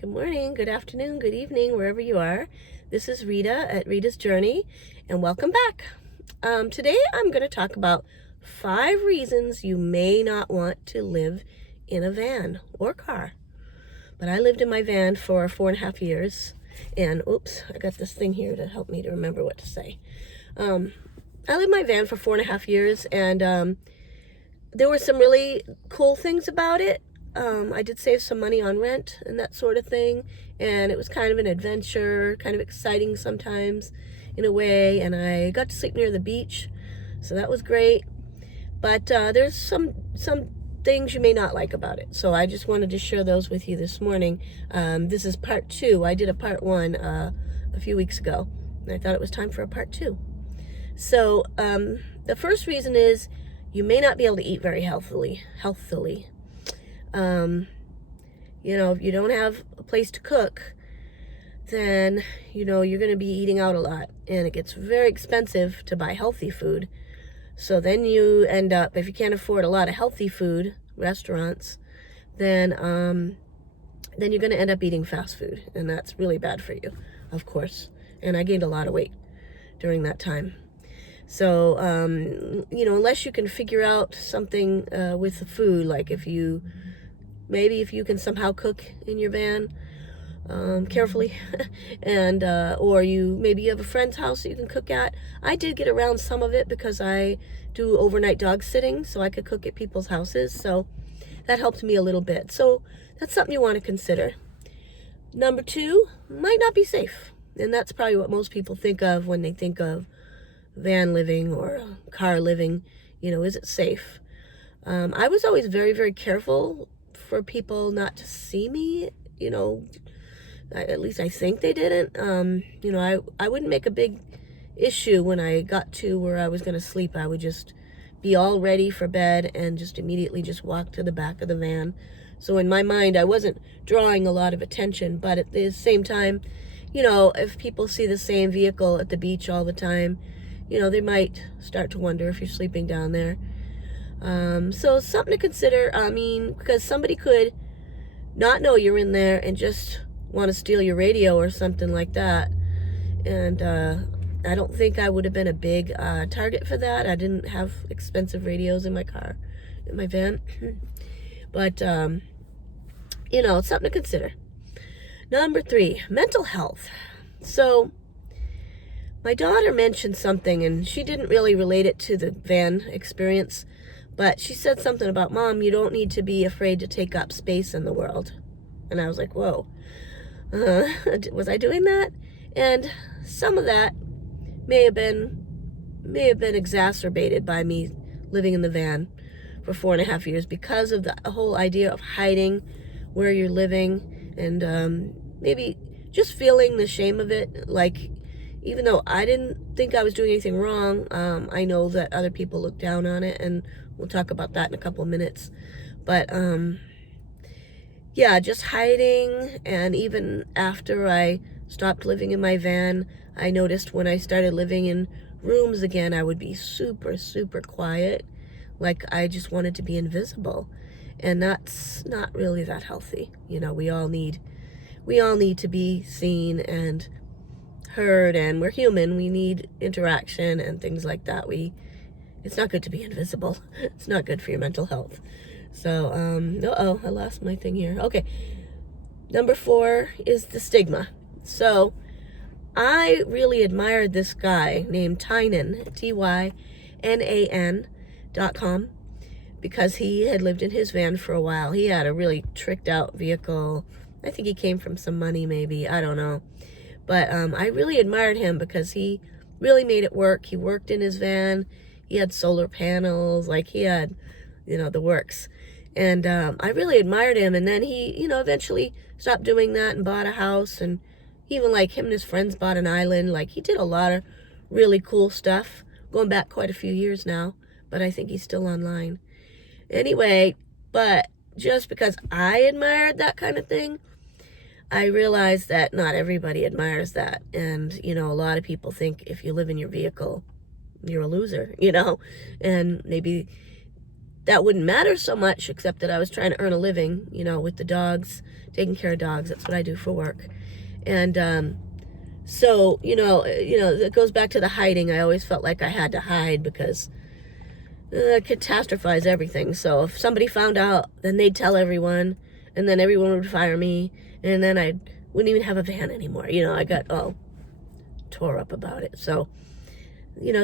Good morning, good afternoon, good evening, wherever you are. This is Rita at Rita's Journey, and welcome back. Today I'm going to talk about 5 reasons you may not want to live in a van or car. But I lived in my van for 4.5 years, and oops, I got this thing here to help me to remember what to say. I lived in my van for 4.5 years, and there were some really cool things about it. I did save some money on rent and that sort of thing, and it was kind of an adventure, kind of exciting sometimes in a way, and I got to sleep near the beach, so that was great. But there's some things you may not like about it, so I just wanted to share those with you this morning. This is part 2. I did a part 1 a few weeks ago, and I thought it was time for a part 2. So the first reason is you may not be able to eat very healthily. If you don't have a place to cook, then, you're going to be eating out a lot, and it gets very expensive to buy healthy food. So then you end up, if you can't afford a lot of healthy food, restaurants, then you're going to end up eating fast food, and that's really bad for you, of course. And I gained a lot of weight during that time. So, unless you can figure out something with the food, like if you can somehow cook in your van carefully, and or maybe you have a friend's house that you can cook at. I did get around some of it because I do overnight dog sitting, so I could cook at people's houses, so that helped me a little bit. So that's something you want to consider. Number 2, might not be safe, and that's probably what most people think of when they think of van living or car living. Is it safe? I was always very, very careful for people not to see me, at least I think they didn't. I wouldn't make a big issue when I got to where I was going to sleep. I would just be all ready for bed and just immediately just walk to the back of the van. So in my mind, I wasn't drawing a lot of attention, but at the same time, if people see the same vehicle at the beach all the time, they might start to wonder if you're sleeping down there. So something to consider. Because somebody could not know you're in there and just want to steal your radio or something like that. And I don't think I would have been a big target for that. I didn't have expensive radios in my car, in my van. But, it's something to consider. Number 3, mental health. So my daughter mentioned something, and she didn't really relate it to the van experience, but she said something about, Mom, you don't need to be afraid to take up space in the world. And I was like, whoa, was I doing that? And some of that may have been exacerbated by me living in the van for 4.5 years because of the whole idea of hiding where you're living, and maybe just feeling the shame of it. Like, even though I didn't think I was doing anything wrong, I know that other people look down on it, and we'll talk about that in a couple of minutes. But just hiding. And even after I stopped living in my van, I noticed when I started living in rooms again, I would be super, super quiet, like I just wanted to be invisible, and that's not really that healthy. We all need to be seen and heard, and we're human. We need interaction and things like that. It's not good to be invisible. It's not good for your mental health. So I lost my thing here. Okay, number 4 is the stigma. So I really admired this guy named Tynan, TYNAN.com, because he had lived in his van for a while. He had a really tricked out vehicle. I think he came from some money, maybe, I don't know. But I really admired him because he really made it work. He worked in his van. He had solar panels, like he had, the works. And I really admired him. And then he, eventually stopped doing that and bought a house. And even like him and his friends bought an island. Like, he did a lot of really cool stuff, going back quite a few years now. But I think he's still online. Anyway, but just because I admired that kind of thing, I realized that not everybody admires that. And, a lot of people think if you live in your vehicle, you're a loser, and maybe that wouldn't matter so much, except that I was trying to earn a living, you know, with the dogs, taking care of dogs. That's what I do for work. And so, it goes back to the hiding. I always felt like I had to hide because catastrophize everything. So if somebody found out, then they'd tell everyone, and then everyone would fire me, and then I wouldn't even have a van anymore. I got all tore up about it. So,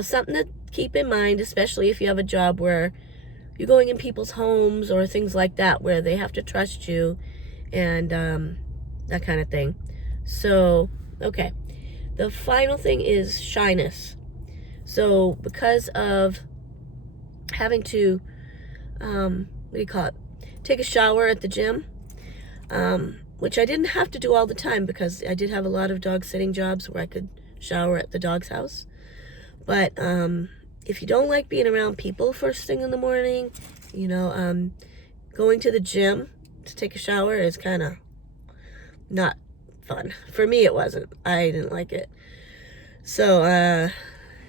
something to keep in mind, especially if you have a job where you're going in people's homes or things like that, where they have to trust you and that kind of thing. So, okay. The final thing is shyness. So because of having to, take a shower at the gym, which I didn't have to do all the time because I did have a lot of dog sitting jobs where I could shower at the dog's house. But if you don't like being around people first thing in the morning, going to the gym to take a shower is kind of not fun. For me, it wasn't. I didn't like it. So,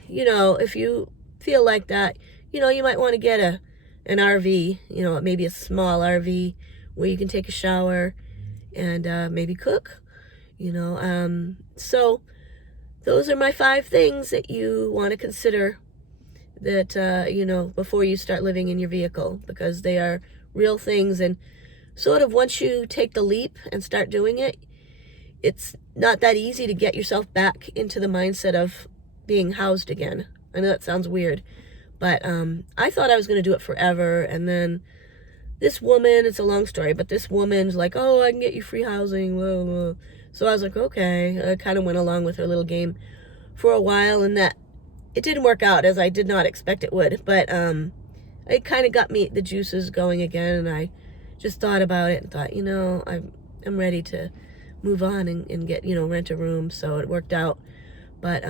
if you feel like that, you might want to get an RV, maybe a small RV where you can take a shower and maybe cook, So those are my 5 things that you want to consider that, before you start living in your vehicle, because they are real things. And sort of once you take the leap and start doing it, it's not that easy to get yourself back into the mindset of being housed again. I know that sounds weird, but I thought I was going to do it forever. And then this woman, it's a long story, but this woman's like, oh, I can get you free housing, blah, blah. So I was like, okay. I kind of went along with her little game for a while, and that it didn't work out as I did not expect it would. But it kind of got the juices going again, and I just thought about it and thought, I'm ready to move on and get, rent a room. So it worked out. But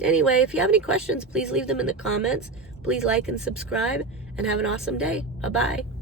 anyway, if you have any questions, please leave them in the comments. Please like and subscribe, and have an awesome day. Bye-bye.